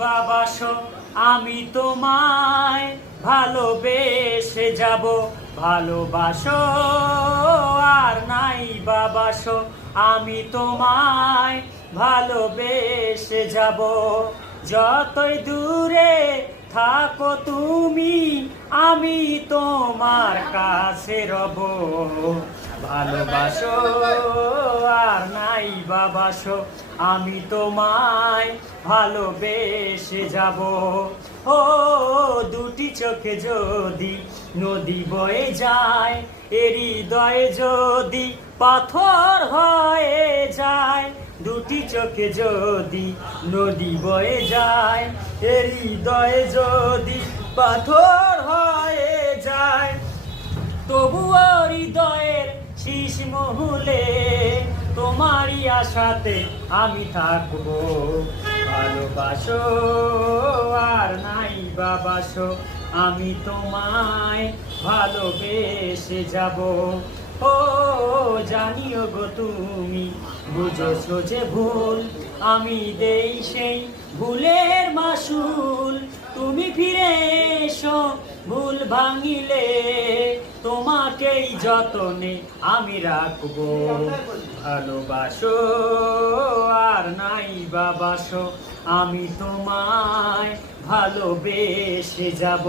বাবাসো আমি তোমায় ভালোবেসে যাব, ভালোবাসো আর নাই বাবাসো আমি তোমায় ভালোবেসে যাব। যতই দূরে থাকো তুমি আমি তোমার কাছে রব, ভালোবাসো আর নাই বাবাসো আমি তোমায় ভালোবেসে যাব। ও দুটি চোখে যদি নদী বয়ে যায়, এর হৃদয়ে যদি পাথর হয়ে যায়, দুটি চোখে যদি নদী বয়ে যায়, এর হৃদয়ে যদি পাথর হয়ে যায়, তবুও হৃদয়ের শীষ মহুলে তোমারই আশাতে আমি থাকবো। ভালোবাসো আর নাই বাবাসো আমি তোমায় ভালোবেসে যাব। ও জানিও গো তুমি বুঝেছো যে ভুল, আমি দেই সেই ভুলের মাসুল। তুমি ফিরে এসো ভুল ভাঙিলে, তোমাকেই যতনে আমি রাখবো। ভালোবাসো আর নাই বাবাসো আমি তোমায় ভালোবেসে যাব।